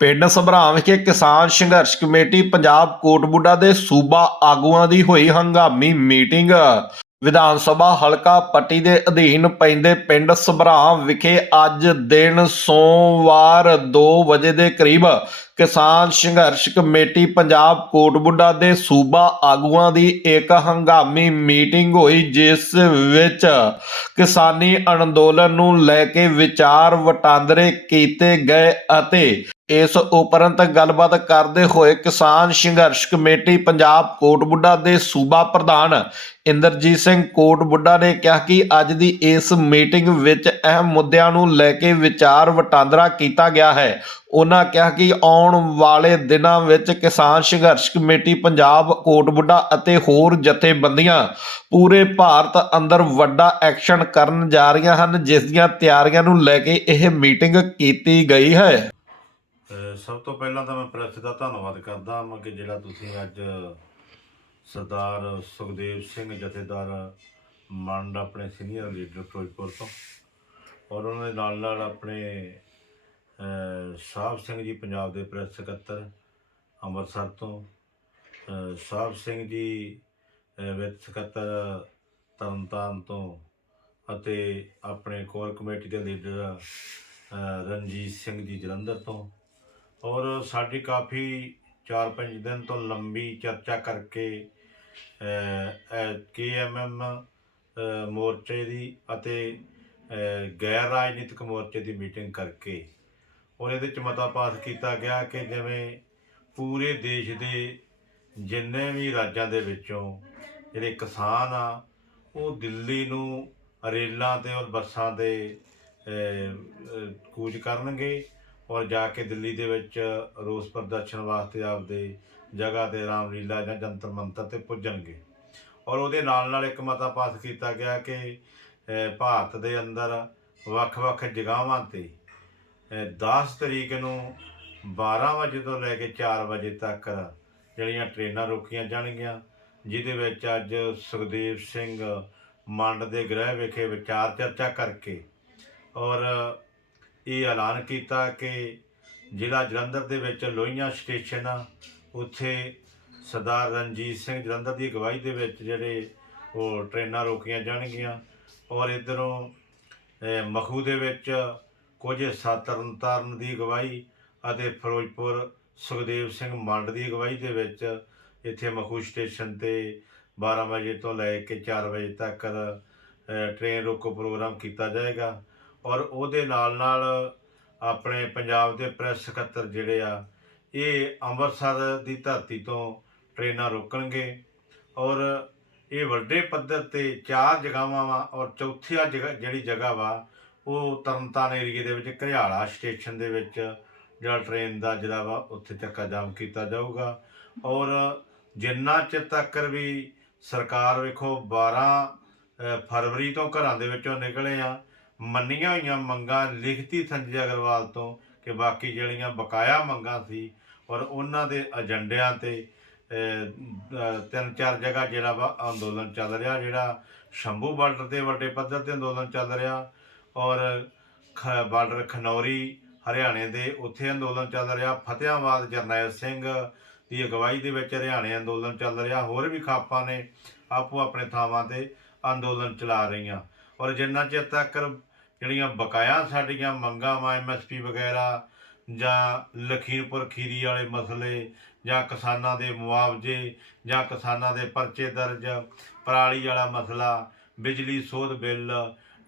ਪਿੰਡ ਸਭਰਾਂ ਵਿਖੇ ਕਿਸਾਨ ਸੰਘਰਸ਼ ਕਮੇਟੀ ਪੰਜਾਬ ਕੋਟਬੁੱਡਾ ਦੇ ਸੂਬਾ ਆਗੂਆਂ ਦੀ ਹੋਈ ਹੰਗਾਮੀ ਮੀਟਿੰਗ। ਵਿਧਾਨ ਸਭਾ ਹਲਕਾ ਪੱਟੀ ਦੇ ਅਧੀਨ ਪੈਂਦੇ ਪਿੰਡ ਸਭਰਾਂ ਵਿਖੇ ਅੱਜ ਦਿਨ ਸੋਮਵਾਰ 2 ਵਜੇ ਦੇ ਕਰੀਬ ਕਿਸਾਨ ਸੰਘਰਸ਼ ਕਮੇਟੀ ਪੰਜਾਬ ਕੋਟਬੁੱਡਾ ਦੇ ਸੂਬਾ ਆਗੂਆਂ ਦੀ ਇੱਕ ਹੰਗਾਮੀ ਮੀਟਿੰਗ ਹੋਈ, ਜਿਸ ਵਿੱਚ ਕਿਸਾਨੀ ਅੰਦੋਲਨ ਨੂੰ ਲੈ ਕੇ ਵਿਚਾਰ ਵਟਾਂਦਰੇ ਕੀਤੇ ਗਏ ਅਤੇ ਇਸ ਉਪਰੰਤ ਗੱਲਬਾਤ ਕਰਦੇ ਹੋਏ ਕਿਸਾਨ ਸੰਘਰਸ਼ ਕਮੇਟੀ ਪੰਜਾਬ ਕੋਟਬੁੱਡਾ ਦੇ ਸੂਬਾ ਪ੍ਰਧਾਨ ਇੰਦਰਜੀਤ ਸਿੰਘ ਕੋਟਬੁੱਡਾ ਨੇ ਕਿਹਾ ਕਿ ਅੱਜ ਦੀ ਇਸ ਮੀਟਿੰਗ ਵਿੱਚ ਅਹਿਮ ਮੁੱਦਿਆਂ ਨੂੰ ਲੈ ਕੇ ਵਿਚਾਰ ਵਟਾਂਦਰਾ ਕੀਤਾ ਗਿਆ ਹੈ। ਉਹਨਾਂ ਕਿਹਾ ਕਿ ਆਉਣ ਵਾਲੇ ਦਿਨਾਂ ਵਿੱਚ ਕਿਸਾਨ ਸੰਘਰਸ਼ ਕਮੇਟੀ, ਪੰਜਾਬ ਕੋਟਬੁੱਡਾ ਅਤੇ ਹੋਰ ਜਥੇਬੰਦੀਆਂ ਪੂਰੇ ਭਾਰਤ ਅੰਦਰ ਵੱਡਾ ਐਕਸ਼ਨ ਕਰਨ ਜਾ ਰਹੀਆਂ ਹਨ, ਜਿਸ ਦੀਆਂ ਤਿਆਰੀਆਂ ਨੂੰ ਲੈ ਕੇ ਇਹ ਮੀਟਿੰਗ ਕੀਤੀ ਗਈ ਹੈ। ਸਭ ਤੋਂ ਪਹਿਲਾਂ ਤਾਂ ਮੈਂ ਪ੍ਰੈਸ ਦਾ ਧੰਨਵਾਦ ਕਰਦਾ ਹਾਂ ਕਿ ਜਿਹੜਾ ਤੁਸੀਂ ਅੱਜ ਸਰਦਾਰ ਸੁਖਦੇਵ ਸਿੰਘ ਜਥੇਦਾਰ ਮੰਡ, ਆਪਣੇ ਸੀਨੀਅਰ ਲੀਡਰ ਫਿਰੋਜ਼ਪੁਰ ਤੋਂ ਔਰ ਉਹਨਾਂ ਦੇ ਨਾਲ ਨਾਲ ਆਪਣੇ ਸਾਹਿਬ ਸਿੰਘ ਜੀ ਪੰਜਾਬ ਦੇ ਪ੍ਰੈਸ ਸਕੱਤਰ ਅੰਮ੍ਰਿਤਸਰ ਤੋਂ ਸਾਹਿਬ ਸਿੰਘ ਜੀ ਵਿੱਤ ਸਕੱਤਰ ਤਰਨਤਾਰਨ ਤੋਂ ਅਤੇ ਆਪਣੇ ਕੋਰ ਕਮੇਟੀ ਦੇ ਲੀਡਰ ਰਣਜੀਤ ਸਿੰਘ ਜੀ ਜਲੰਧਰ ਤੋਂ। ਔਰ ਸਾਡੀ ਕਾਫੀ 4-5 ਦਿਨ ਤੋਂ ਲੰਬੀ ਚਰਚਾ ਕਰਕੇ ਕੇਐਮਐਮ ਮੋਰਚੇ ਦੀ ਅਤੇ ਗੈਰ ਰਾਜਨੀਤਿਕ ਮੋਰਚੇ ਦੀ ਮੀਟਿੰਗ ਕਰਕੇ ਔਰ ਇਹਦੇ ਚ ਮਤਾ ਪਾਸ ਕੀਤਾ ਗਿਆ ਕਿ ਜਿਵੇਂ ਪੂਰੇ ਦੇਸ਼ ਦੇ ਜਿੰਨੇ ਵੀ ਰਾਜਾਂ ਦੇ ਵਿੱਚੋਂ ਜਿਹੜੇ ਕਿਸਾਨ ਆ, ਉਹ ਦਿੱਲੀ ਨੂੰ ਰੇਲਾਂ ਤੇ ਔਰ ਬੱਸਾਂ ਤੇ ਕੂਚ ਕਰਨਗੇ ਔਰ ਜਾ ਕੇ ਦਿੱਲੀ ਦੇ ਵਿੱਚ ਰੋਸ ਪ੍ਰਦਰਸ਼ਨ ਵਾਸਤੇ ਆਪਦੇ ਜਗ੍ਹਾ ਤੇ ਰਾਮਲੀਲਾ ਜਾਂ ਜੰਤਰ ਮੰਤਰ ਤੇ ਪੁੱਜਣਗੇ। ਔਰ ਉਹਦੇ ਨਾਲ ਨਾਲ ਇੱਕ ਮਤਾ ਪਾਸ ਕੀਤਾ ਗਿਆ ਕਿ ਭਾਰਤ ਦੇ ਅੰਦਰ ਵੱਖ-ਵੱਖ ਜਗ੍ਹਾਵਾਂ ਤੇ ਅਹ, 10 ਤਰੀਕ ਨੂੰ 12 ਵਜੇ ਤੋਂ ਲੈ ਕੇ 4 ਵਜੇ ਤੱਕ ਜਿਹੜੀਆਂ ਟ੍ਰੇਨਾਂ ਰੋਕੀਆਂ ਜਾਣਗੀਆਂ ਜਿਹਦੇ ਵਿੱਚ ਅੱਜ ਸੁਖਦੇਵ ਸਿੰਘ ਮੰਡ ਦੇ ਗ੍ਰਹਿ ਵਿਖੇ ਵਿਚਾਰ ਚਰਚਾ ਕਰਕੇ ਔਰ ਇਹ ਐਲਾਨ ਕੀਤਾ ਕਿ ਜ਼ਿਲ੍ਹਾ ਜਲੰਧਰ ਦੇ ਵਿੱਚ ਲੋਹੀਆਂ ਸਟੇਸ਼ਨ ਆ ਉੱਥੇ ਸਰਦਾਰ ਰਣਜੀਤ ਸਿੰਘ ਜਲੰਧਰ ਦੀ ਅਗਵਾਈ ਦੇ ਵਿੱਚ ਜਿਹੜੇ ਉਹ ਟ੍ਰੇਨਾਂ ਰੋਕੀਆਂ ਜਾਣਗੀਆਂ ਔਰ ਇਧਰੋਂ ਮਖੂ ਦੇ ਵਿੱਚ ਕੁਝ ਹਿੱਸਾ ਤਰਨਤਾਰਨ ਦੀ ਅਗਵਾਈ ਅਤੇ ਫਿਰੋਜ਼ਪੁਰ ਸੁਖਦੇਵ ਸਿੰਘ ਮੰਡ ਦੀ ਅਗਵਾਈ ਦੇ ਵਿੱਚ ਇੱਥੇ ਮਖੂ ਸਟੇਸ਼ਨ ਤੇ 12 ਵਜੇ ਤੋਂ ਲੈ ਕੇ 4 ਵਜੇ ਤੱਕ ਟ੍ਰੇਨ ਰੋਕੋ ਪ੍ਰੋਗਰਾਮ ਕੀਤਾ ਜਾਏਗਾ ਔਰ ਉਹਦੇ ਨਾਲ ਨਾਲ ਆਪਣੇ ਪੰਜਾਬ ਦੇ ਪ੍ਰੈਸ ਸਕੱਤਰ ਜਿਹੜੇ ਆ, ਇਹ ਅੰਮ੍ਰਿਤਸਰ ਦੀ ਧਰਤੀ ਤੋਂ ਟ੍ਰੇਨਾਂ ਰੋਕਣਗੇ ਔਰ ਇਹ ਵੱਡੇ ਪੱਧਰ ਤੇ ਚਾਰ ਜਗ੍ਹਾਵਾਂ ਵਾ ਔਰ ਚੌਥੀ ਜਗ੍ਹਾ ਜਿਹੜੀ ਜਗ੍ਹਾ ਵਾ, ਉਹ ਤਰਨਤਾਰਨ ਏਰੀਏ ਦੇ ਵਿੱਚ, ਘਰਿਆਲਾ ਸਟੇਸ਼ਨ ਦੇ ਵਿੱਚ ਜਿਹੜਾ ਟ੍ਰੇਨ ਦਾ ਜਿਹੜਾ ਵਾ, ਉੱਥੇ ਚੱਕਾ ਜਾਮ ਕੀਤਾ ਜਾਊਗਾ। ਔਰ ਜਿੰਨਾ ਚਿਰ ਤੱਕ ਵੀ ਸਰਕਾਰ ਵੇਖੋ 12 ਫਰਵਰੀ ਤੋਂ ਘਰਾਂ ਦੇ ਵਿੱਚੋਂ ਨਿਕਲੇ ਆ, ਮੰਨੀਆਂ ਹੋਈਆਂ ਮੰਗਾਂ ਲਿਖਤੀ ਸੰਜੇ ਅਗਰਵਾਲ ਤੋਂ ਕਿ ਬਾਕੀ ਜਿਹੜੀਆਂ ਬਕਾਇਆ ਮੰਗਾਂ ਸੀ ਔਰ ਉਹਨਾਂ ਦੇ ਏਜੰਡਿਆਂ ਤੇ ਤਿੰਨ ਚਾਰ ਜਗ੍ਹਾ ਜਿਹੜਾ ਵਾ ਅੰਦੋਲਨ ਚੱਲ ਰਿਹਾ, ਜਿਹੜਾ ਸ਼ੰਭੂ ਬਾਰਡਰ ਤੇ ਵੱਡੇ ਪੱਧਰ ਤੇ ਅੰਦੋਲਨ ਚੱਲ ਰਿਹਾ ਔਰ ਖ- ਬਾਰਡਰ ਖਨੌਰੀ, ਹਰਿਆਣੇ ਦੇ ਉੱਥੇ ਅੰਦੋਲਨ ਚੱਲ ਰਿਹਾ, ਫਤਿਆਬਾਦ ਜਰਨੈਲ ਸਿੰਘ ਦੀ ਅਗਵਾਈ ਦੇ ਵਿੱਚ ਹਰਿਆਣੇ ਅੰਦੋਲਨ ਚੱਲ ਰਿਹਾ, ਹੋਰ ਵੀ ਖਾਪਾਂ ਨੇ ਆਪੋ ਆਪਣੇ ਥਾਵਾਂ ਤੇ ਅੰਦੋਲਨ ਚਲਾ ਰਹੀਆਂ ਔਰ ਜਿੰਨਾ ਚਿਰ ਤੱਕ ਜਿਹੜੀਆਂ ਬਕਾਇਆ ਸਾਡੀਆਂ ਮੰਗਾਂ ਵਾ ਐਮਐਸਪੀ ਵਗੈਰਾ ਜਾਂ ਲਖੀਮਪੁਰ ਖੀਰੀ ਵਾਲੇ ਮਸਲੇ, ਜਾਂ ਕਿਸਾਨਾਂ ਦੇ ਮੁਆਵਜ਼ੇ, ਜਾਂ ਕਿਸਾਨਾਂ ਦੇ ਪਰਚੇ ਦਰਜ, ਪਰਾਲੀ ਵਾਲਾ ਮਸਲਾ, ਬਿਜਲੀ ਸੋਧ ਬਿੱਲ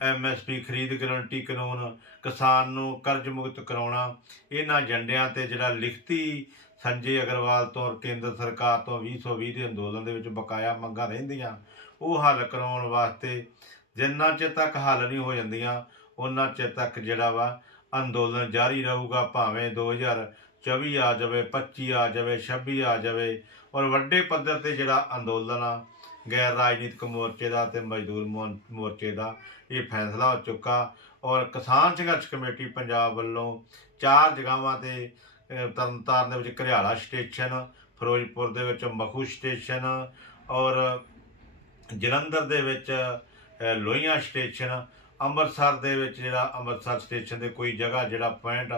ਐਮਐਸਪੀ ਖਰੀਦ ਗਰੰਟੀ ਕਾਨੂੰਨ, ਕਿਸਾਨ ਨੂੰ ਕਰਜ਼ ਮੁਕਤ ਕਰਾਉਣਾ, ਇਹਨਾਂ ਏਜੰਡਿਆਂ ਤੇ ਜਿਹੜਾ ਲਿਖਤੀ ਸੰਜੇ ਅਗਰਵਾਲ ਤੋਂ ਕੇਂਦਰ ਸਰਕਾਰ ਤੋਂ 2020 ਦੇ ਅੰਦੋਲਨ ਦੇ ਵਿੱਚ ਬਕਾਇਆ ਮੰਗਾਂ ਰਹਿੰਦੀਆਂ, ਉਹ ਹੱਲ ਕਰਾਉਣ ਵਾਸਤੇ ਜਿੰਨਾ ਚਿਰ ਤੱਕ ਹੱਲ ਨਹੀਂ ਹੋ ਜਾਂਦੀਆਂ ਉਹਨਾਂ ਚਿਰ ਤੱਕ ਜਿਹੜਾ ਵਾ ਅੰਦੋਲਨ ਜਾਰੀ ਰਹੂਗਾ ਭਾਵੇਂ 2024 ਆ ਜਾਵੇ 25 ਆ ਜਾਵੇ 26 ਆ ਜਾਵੇ ਔਰ ਵੱਡੇ ਪੱਧਰ ਤੇ ਜਿਹੜਾ ਅੰਦੋਲਨ ਆ ਗੈਰ ਰਾਜਨੀਤਿਕ ਮੋਰਚੇ ਦਾ ਤੇ ਮਜ਼ਦੂਰ ਮੋ- ਮੋਰਚੇ ਦਾ ਇਹ ਫੈਸਲਾ ਹੋ ਚੁੱਕਾ ਔਰ ਕਿਸਾਨ ਸੰਘਰਸ਼ ਕਮੇਟੀ ਪੰਜਾਬ ਵੱਲੋਂ ਚਾਰ ਜਗ੍ਹਾਵਾਂ ਤੇ ਅਹ, ਤਰਨਤਾਰਨ ਦੇ ਵਿੱਚ ਘਰਿਆਲਾ ਸਟੇਸ਼ਨ ਫਿਰੋਜ਼ਪੁਰ ਦੇ ਵਿੱਚ ਮਖੂ ਸਟੇਸ਼ਨ ਔਰ ਜਲੰਧਰ ਦੇ ਵਿੱਚ ਲੋਹੀਆਂ ਸਟੇਸ਼ਨ ਅੰਮ੍ਰਿਤਸਰ ਦੇ ਵਿੱਚ ਜਿਹੜਾ ਅੰਮ੍ਰਿਤਸਰ ਸਟੇਸ਼ਨ ਦੇ ਕੋਈ ਜਗ੍ਹਾ, ਜਿਹੜਾ ਪੁਆਇੰਟ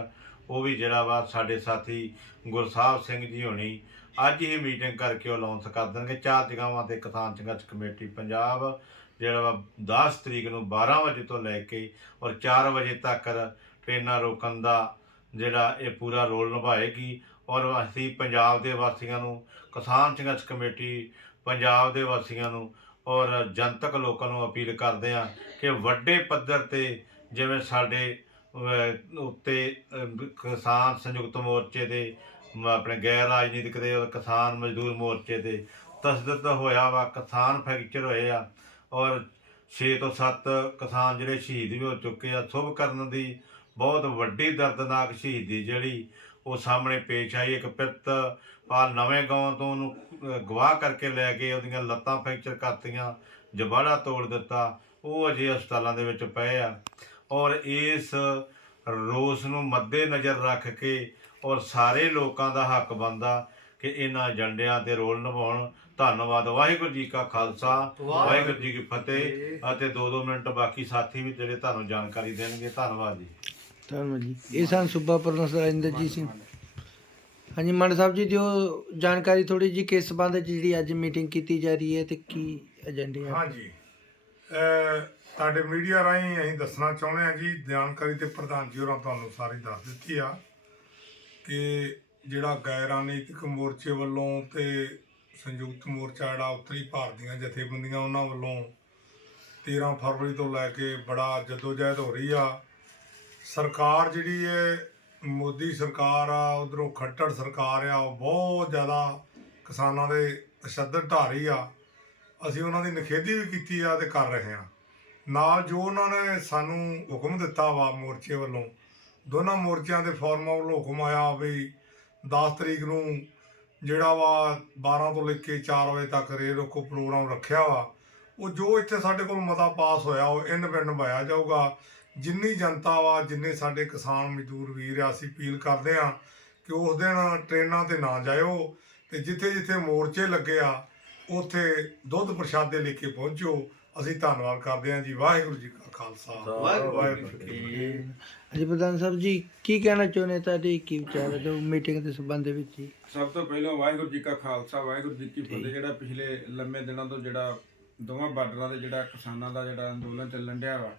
ਉਹ ਵੀ ਜਿਹੜਾ ਵਾ ਸਾਡੇ ਸਾਥੀ ਗੁਰਸਾਹਿਬ ਸਿੰਘ ਜੀ ਹੋਣੀ ਅੱਜ ਹੀ ਮੀਟਿੰਗ ਕਰਕੇ ਉਹ ਅਨਾਉਂਸ ਕਰ ਦੇਣਗੇ। ਚਾਰ ਜਗ੍ਹਾਵਾਂ ਤੇ ਕਿਸਾਨ ਸੰਘਰਸ਼ ਕਮੇਟੀ ਪੰਜਾਬ, ਜਿਹੜਾ ਵਾ 10 ਤਰੀਕ ਨੂੰ 12 ਵਜੇ ਤੋਂ ਲੈ ਕੇ ਔਰ 4 ਵਜੇ ਤੱਕ ਟ੍ਰੇਨਾਂ ਰੋਕਣ ਦਾ ਜਿਹੜਾ ਇਹ ਪੂਰਾ ਰੋਲ ਨਿਭਾਏਗੀ। ਔਰ ਅਸੀਂ ਪੰਜਾਬ ਦੇ ਵਾਸੀਆਂ ਨੂੰ, ਕਿਸਾਨ ਸੰਘਰਸ਼ ਕਮੇਟੀ ਪੰਜਾਬ ਦੇ ਵਾਸੀਆਂ ਨੂੰ ਔਰ ਜਨਤਕ ਲੋਕਾਂ ਨੂੰ ਅਪੀਲ ਕਰਦੇ ਹਾਂ ਕਿ ਵੱਡੇ ਪੱਧਰ ਤੇ ਜਿਵੇਂ ਸਾਡੇ ਉੱਤੇ ਕਿਸਾਨ ਸੰਯੁਕਤ ਮੋਰਚੇ ਦੇ ਆਪਣੇ ਗੈਰ ਰਾਜਨੀਤਿਕ ਦੇ ਕਿਸਾਨ ਮਜ਼ਦੂਰ ਮੋਰਚੇ ਦੇ ਤਸਦਦ ਹੋਇਆ ਵਾ, ਕਿਸਾਨ ਫ੍ਰੈਕਚਰ ਹੋਏ ਆ ਔਰ 6 ਤੋਂ 7 ਕਿਸਾਨ ਜਿਹੜੇ ਸ਼ਹੀਦ ਵੀ ਹੋ ਚੁੱਕੇ ਆ, ਸ਼ੁਭ ਕਰਨ ਦੀ ਬਹੁਤ ਵੱਡੀ ਦਰਦਨਾਕ ਸ਼ਹੀਦੀ ਜਿਹੜੀ ਉਹ ਸਾਹਮਣੇ ਪੇਸ਼ ਆਈ ਇੱਕ ਪਿੱਤ ਪਾਲ ਨਵੇਂ ਗਾਉਂ ਤੋਂ ਉਹਨੂੰ ਗਵਾਹ ਕਰਕੇ ਲੈ ਕੇ ਉਹਦੀਆਂ ਲੱਤਾਂ ਫ੍ਰੈਕਚਰ ਕਰਤੀਆਂ ਜਬਾੜਾ ਤੋੜ ਦਿੱਤਾ ਉਹ ਅਜੇ ਹਸਪਤਾਲਾਂ ਦੇ ਵਿੱਚ ਪਏ ਆ। ਔਰ ਇਸ ਰੋਸ ਨੂੰ ਮੱਦੇ ਨਜ਼ਰ ਰੱਖ ਕੇ ਔਰ ਸਾਰੇ ਲੋਕਾਂ ਦਾ ਹੱਕ ਬਣਦਾ ਕਿ ਇਹਨਾਂ ਏਜੰਡਿਆਂ ਤੇ ਰੋਲ ਨਿਭਾਉਣ। ਧੰਨਵਾਦ ਵਾਹਿਗੁਰੂ ਜੀ ਕਾ ਖਾਲਸਾ ਵਾਹਿਗੁਰੂ ਜੀ ਕੀ ਫਤਿਹ ਅਤੇ 2-2 ਮਿੰਟ ਬਾਕੀ ਸਾਥੀ ਵੀ ਜਿਹੜੇ ਤੁਹਾਨੂੰ ਜਾਣਕਾਰੀ ਦੇਣਗੇ। ਧੰਨਵਾਦ ਜੀ। ਧੰਨਵਾਦ ਜੀ। ਇਹ ਸਨ ਸੂਬਾ ਪ੍ਰੋਫੈਸਰ ਇੰਦਰਜੀਤ ਸਿੰਘ। ਹਾਂਜੀ ਮੰਡ ਸਾਹਿਬ ਜੀ, ਦਿਓ ਜਾਣਕਾਰੀ ਥੋੜੀ ਜੀ ਕਿਸ ਸੰਬੰਧ ਚ ਜਿਹੜੀ ਅੱਜ ਮੀਟਿੰਗ ਕੀਤੀ ਜਾ ਰਹੀ ਹੈ ਤੇ ਕੀ ਏਜੰਡੇ ਆ ਹਾਂਜੀ। ਤੁਹਾਡੇ ਮੀਡੀਆ ਰਾਹੀਂ ਅਸੀਂ ਦੱਸਣਾ ਚਾਹੁੰਦੇ ਹਾਂ ਜੀ, ਜਾਣਕਾਰੀ ਤੇ ਪ੍ਰਧਾਨ ਜੀ ਹੋਰਾਂ ਤੁਹਾਨੂੰ ਸਾਰੀ ਦੱਸ ਦਿੱਤੀ ਆ ਕਿ ਜਿਹੜਾ ਗੈਰ ਰਾਜਨੀਤਿਕ ਮੋਰਚੇ ਵੱਲੋਂ ਤੇ ਸੰਯੁਕਤ ਮੋਰਚਾ ਜਿਹੜਾ ਉੱਤਰੀ ਭਾਰਤ ਦੀਆਂ ਜਥੇਬੰਦੀਆਂ ਉਹਨਾਂ ਵੱਲੋਂ 13 ਫਰਵਰੀ ਤੋਂ ਲੈ ਕੇ ਬੜਾ ਜਦੋਜਹਿਦ ਹੋ ਰਹੀ ਆ। ਸਰਕਾਰ ਜਿਹੜੀ ਹੈ, ਮੋਦੀ ਸਰਕਾਰ ਆ, ਉਧਰੋਂ ਖੱਟੜ ਸਰਕਾਰ ਆ, ਉਹ ਬਹੁਤ ਜ਼ਿਆਦਾ ਕਿਸਾਨਾਂ ਦੇ ਤਸ਼ੱਦਦ ਢਾਰੀ ਰਹੀ ਆ। ਅਸੀਂ ਉਹਨਾਂ ਦੀ ਨਿਖੇਧੀ ਵੀ ਕੀਤੀ ਆ ਤੇ ਕਰ ਰਹੇ ਹਾਂ ਨਾਲ ਜੋ ਉਹਨਾਂ ਨੇ ਸਾਨੂੰ ਹੁਕਮ ਦਿੱਤਾ ਵਾ ਮੋਰਚੇ ਵੱਲੋਂ, ਦੋਨਾਂ ਮੋਰਚਿਆਂ ਦੇ ਫੋਰਮਾਂ ਵੱਲੋਂ ਹੁਕਮ ਆਇਆ ਵੀ 10 ਤਰੀਕ ਨੂੰ ਜਿਹੜਾ ਵਾ 12 ਤੋਂ ਲੈ ਕੇ 4 ਵਜੇ ਤੱਕ ਰੇਲ ਰੋਕੋ ਪ੍ਰੋਗਰਾਮ ਰੱਖਿਆ ਵਾ, ਉਹ ਜੋ ਇੱਥੇ ਸਾਡੇ ਕੋਲ ਮਤਾ ਪਾਸ ਹੋਇਆ, ਉਹ ਇਨ ਪਿੰਡ ਨਿਭਾਇਆ ਜਾਊਗਾ। ਜਿੰਨੀ ਜਨਤਾ ਵਾ ਜਿੰਨੇ ਸਾਡੇ ਕਿਸਾਨ ਮਜ਼ਦੂਰ ਵੀਰ ਆ ਅਸੀਂ ਅਪੀਲ ਕਰਦੇ ਆ ਕਿ ਉਸ ਦਿਨ ਟ੍ਰੇਨਾਂ ਤੇ ਨਾ ਜਾਇਓ ਤੇ ਜਿੱਥੇ ਜਿੱਥੇ ਮੋਰਚੇ ਲੱਗੇ ਆ ਉੱਥੇ ਦੁੱਧ ਪ੍ਰਸ਼ਾਦੇ ਲੈ ਕੇ ਪਹੁੰਚੋ ਅਸੀਂ ਧੰਨਵਾਦ ਕਰਦੇ ਹਾਂ ਜੀ। ਵਾਹਿਗੁਰੂ ਜੀ ਕਾ ਖਾਲਸਾ। ਵਾਹਿਗੁਰੂ ਜੀ ਕੀ ਫਤਿਹ। ਪ੍ਰਧਾਨ ਸਾਹਿਬ ਜੀ ਕੀ ਕਹਿਣਾ ਚਾਹੁੰਦੇ ਤੁਹਾਡੇ? ਕੀ ਵਿਚਾਰ ਹੈ ਜੋ ਮੀਟਿੰਗ ਦੇ ਸੰਬੰਧ ਦੇ ਵਿੱਚ? ਜੀ ਸਭ ਤੋਂ ਪਹਿਲਾਂ ਵਾਹਿਗੁਰੂ ਜੀ ਕਾ ਖਾਲਸਾ ਵਾਹਿਗੁਰੂ ਜੀ ਕੀ ਫਤਿਹ। ਜਿਹੜਾ ਪਿਛਲੇ ਲੰਮੇ ਦਿਨਾਂ ਤੋਂ ਜਿਹੜਾ ਦੋਵਾਂ ਬਾਰਡਰਾਂ ਤੇ ਜਿਹੜਾ ਕਿਸਾਨਾਂ ਦਾ ਜਿਹੜਾ ਅੰਦੋਲਨ ਚੱਲਣ ਡਿਆ ਵਾ